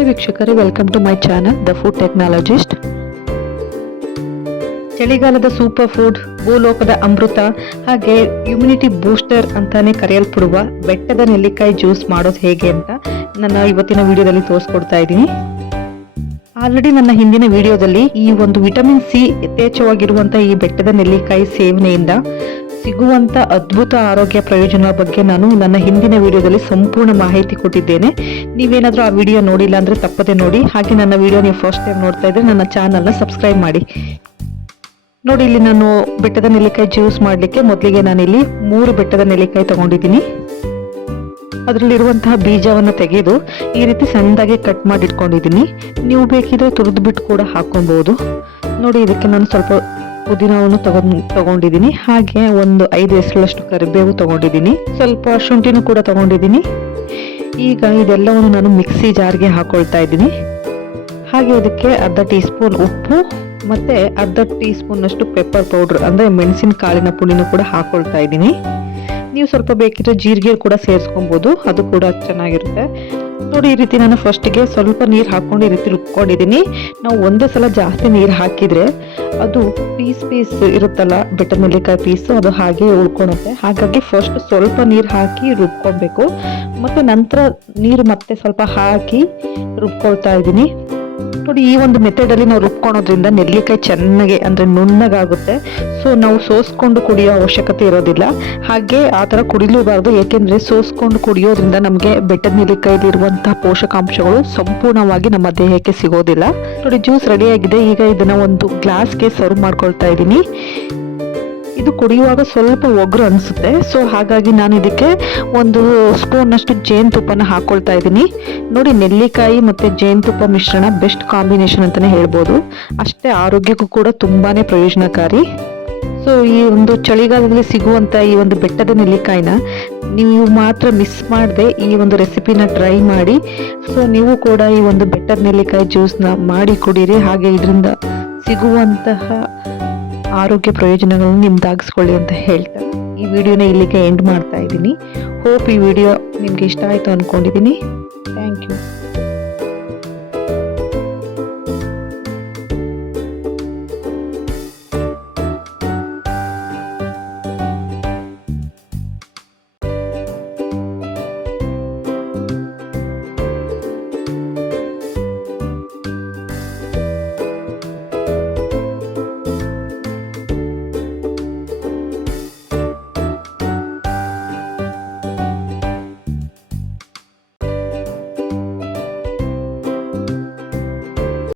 Hello ವೀಕ್ಷಕರೇ, welcome to my channel the food technologist. ಚಳಿಗಾಲದ super food, ಭೂಲೋಕದ ಅಮೃತ, ಹಾಗೆ ಇಮ್ಯುನಿಟಿ ಬೂಸ್ಟರ್ ಅಂತಾನೆ ಕರೆಯಲ್ಪಡುವ ಬೆಟ್ಟದ ನೆಲ್ಲಿಕಾಯಿ ಜ್ಯೂಸ್ ಮಾಡೋದು ಹೇಗೆ ಅಂತ ನನ್ನ ಇವತ್ತಿನ ವಿಡಿಯೋದಲ್ಲಿ ತೋರಿಸ್ಕೊಡ್ತಾ ಇದ್ದೀನಿ. ಆಲ್ರೆಡಿ ನನ್ನ ಹಿಂದಿನ ವಿಡಿಯೋದಲ್ಲಿ ಈ ಒಂದು ವಿಟಮಿನ್ ಸಿ ಯಥೇಚ್ಛವಾಗಿರುವಂತಹ ಈ ಬೆಟ್ಟದ ನೆಲ್ಲಿಕಾಯಿ ಸೇವನೆಯಿಂದ ಸಿಗುವಂತ ಅದ್ಭುತ ಆರೋಗ್ಯ ಪ್ರಯೋಜನ ಬಗ್ಗೆ ನಾನು ನನ್ನ ಹಿಂದಿನ ವಿಡಿಯೋದಲ್ಲಿ ಸಂಪೂರ್ಣ ಮಾಹಿತಿ ಕೊಟ್ಟಿದ್ದೇನೆ. ನೀವೇನಾದ್ರೂ ಆ ವಿಡಿಯೋ ನೋಡಿಲ್ಲ ಅಂದ್ರೆ ತಪ್ಪದೆ ನೋಡಿ. ಹಾಗೆ ನನ್ನ ವಿಡಿಯೋ ನೀವು ಫಸ್ಟ್ ಟೈಮ್ ನೋಡ್ತಾ ಇದ್ರೆ ನನ್ನ ಚಾನಲ್ನ ಸಬ್ಸ್ಕ್ರೈಬ್ ಮಾಡಿ. ನೋಡಿ, ಇಲ್ಲಿ ನಾನು ಬೆಟ್ಟದ ನೆಲ್ಲಿಕಾಯಿ ಜ್ಯೂಸ್ ಮಾಡಲಿಕ್ಕೆ ಮೊದಲಿಗೆ ನಾನಿಲ್ಲಿ 3 ಬೆಟ್ಟದ ನೆಲ್ಲಿಕಾಯಿ ತಗೊಂಡಿದ್ದೀನಿ. ಅದರಲ್ಲಿರುವಂತಹ ಬೀಜವನ್ನು ತೆಗೆದು ಈ ರೀತಿ ಸಣ್ಣದಾಗಿ ಕಟ್ ಮಾಡಿ ಇಟ್ಕೊಂಡಿದ್ದೀನಿ. ನೀವು ಬೇಕಿದ್ರೆ ತುರಿದು ಬಿಟ್ಟು ಕೂಡ ಹಾಕೊಬಹುದು. ನೋಡಿ, ಇದಕ್ಕೆ ನಾನು ಸ್ವಲ್ಪ ಪುದೀನವನ್ನು ತಗೊಂಡಿದ್ದೀನಿ. ಹಾಗೆ ಒಂದು 5 ಎಸಳಷ್ಟು ಕರಿಬೇವು ತಗೊಂಡಿದ್ದೀನಿ. ಸ್ವಲ್ಪ ಶುಂಠಿನೂ ಕೂಡ ತಗೊಂಡಿದ್ದೀನಿ. ಈಗ ಇದೆಲ್ಲವನ್ನು ನಾನು ಮಿಕ್ಸಿ ಜಾರ್ಗೆ ಹಾಕೊಳ್ತಾ ಇದ್ದೀನಿ. ಹಾಗೆ ಇದಕ್ಕೆ ಅರ್ಧ ಟೀ ಸ್ಪೂನ್ ಉಪ್ಪು ಮತ್ತೆ ಅರ್ಧ ಟೀ ಸ್ಪೂನ್ ಅಷ್ಟು ಪೆಪ್ಪರ್ ಪೌಡರ್ ಅಂದ್ರೆ ಮೆಣಸಿನ ಕಾಳಿನ ಪುಡಿನೂ ಕೂಡ ಹಾಕೊಳ್ತಾ ಇದ್ದೀನಿ. ನೀವು ಸ್ವಲ್ಪ ಬೇಕಿದ್ರೆ ಜೀರಿಗೆ ಕೂಡ ಸೇರಿಸ್ಕೊಬಹುದು, ಅದು ಕೂಡ ಚೆನ್ನಾಗಿರುತ್ತೆ. ನೋಡಿ, ಈ ರೀತಿ ನಾನು ಫಸ್ಟ್ಗೆ ಸ್ವಲ್ಪ ನೀರು ಹಾಕೊಂಡು ಈ ರೀತಿ ರುಬ್ಕೊಂಡಿದ್ದೀನಿ. ನಾವು ಒಂದೇ ಸಲ ಜಾಸ್ತಿ ನೀರು ಹಾಕಿದ್ರೆ ಅದು ಪೀಸ್ ಇರುತ್ತಲ್ಲ ಬೆಟ್ಟದ ನೆಲ್ಲಿಕಾಯಿ ಪೀಸ್, ಅದು ಹಾಗೆ ಉಳ್ಕೊಳುತ್ತೆ. ಹಾಗಾಗಿ ಫಸ್ಟ್ ಸ್ವಲ್ಪ ನೀರು ಹಾಕಿ ರುಬ್ಕೊಬೇಕು, ಮತ್ತೆ ನಂತರ ನೀರು ಮತ್ತೆ ಸ್ವಲ್ಪ ಹಾಕಿ ರುಬ್ಕೊಳ್ತಾ ಇದ್ದೀನಿ. ನೋಡಿ, ಈ ಒಂದು ಮೆಥಡ್ ಅಲ್ಲಿ ನಾವು ರುಬ್ಕೊಳೋದ್ರಿಂದ ನೆಲ್ಲಿಕಾಯಿ ಚೆನ್ನಾಗಿ ಅಂದ್ರೆ ನುಣ್ಣಗಾಗುತ್ತೆ. ಸೊ ನಾವು ಸೋಸ್ಕೊಂಡು ಕುಡಿಯೋ ಅವಶ್ಯಕತೆ ಇರೋದಿಲ್ಲ. ಹಾಗೆ ಆ ತರ ಕುಡಿಲೂಬಾರ್ದು, ಏಕೆಂದ್ರೆ ಸೋಸ್ಕೊಂಡು ಕುಡಿಯೋದ್ರಿಂದ ನಮಗೆ ಬೆಟ್ಟದ ನೆಲ್ಲಿಕಾಯಲ್ಲಿ ಇರುವಂತಹ ಪೋಷಕಾಂಶಗಳು ಸಂಪೂರ್ಣವಾಗಿ ನಮ್ಮ ದೇಹಕ್ಕೆ ಸಿಗೋದಿಲ್ಲ. ನೋಡಿ, ಜ್ಯೂಸ್ ರೆಡಿ ಆಗಿದೆ. ಈಗ ಇದನ್ನ ಒಂದು ಗ್ಲಾಸ್ಗೆ ಸರ್ವ್ ಮಾಡ್ಕೊಳ್ತಾ ಇದ್ದೀನಿ. ಇದು ಕುಡಿಯುವಾಗ ಸ್ವಲ್ಪ ಒಗ್ರು ಅನಿಸುತ್ತೆ. ಸೊ ಹಾಗಾಗಿ ನಾನು ಇದಕ್ಕೆ 1 ಸ್ಪೂನ್ ಅಷ್ಟು ಜೇನುತುಪ್ಪನ ಹಾಕೊಳ್ತಾ ಇದ್ದೀನಿ. ನೋಡಿ, ನೆಲ್ಲಿಕಾಯಿ ಮತ್ತೆ ಜೇನುತುಪ್ಪ ಮಿಶ್ರಣ ಬೆಸ್ಟ್ ಕಾಂಬಿನೇಷನ್ ಅಂತಾನೆ ಹೇಳ್ಬೋದು. ಅಷ್ಟೇ ಆರೋಗ್ಯಕ್ಕೂ ಕೂಡ ತುಂಬಾನೇ ಪ್ರಯೋಜನಕಾರಿ. ಸೊ ಈ ಒಂದು ಚಳಿಗಾಲದಲ್ಲಿ ಸಿಗುವಂತ ಈ ಒಂದು ಬೆಟ್ಟದ ನೆಲ್ಲಿಕಾಯಿನ ನೀವು ಮಾತ್ರ ಮಿಸ್ ಮಾಡದೆ ಈ ಒಂದು ರೆಸಿಪಿನ ಟ್ರೈ ಮಾಡಿ. ಸೊ ನೀವು ಕೂಡ ಈ ಒಂದು ಬೆಟ್ಟದ ನೆಲ್ಲಿಕಾಯಿ ಜ್ಯೂಸ್ನ ಮಾಡಿ ಕುಡೀರಿ. ಹಾಗೆ ಇದರಿಂದ ಸಿಗುವಂತಹ ಆರೋಗ್ಯ ಪ್ರಯೋಜನಗಳನ್ನು ನಿಮ್ದಾಗಿಸ್ಕೊಳ್ಳಿ ಅಂತ ಹೇಳ್ತಾ ಈ ವಿಡಿಯೋನ ಇಲ್ಲಿಗೆ ಎಂಡ್ ಮಾಡ್ತಾ ಇದ್ದೀನಿ. ಹೋಪ್ ಈ ವಿಡಿಯೋ ನಿಮ್ಗೆ ಇಷ್ಟ ಆಯಿತು ಅಂದ್ಕೊಂಡಿದ್ದೀನಿ. Thank you.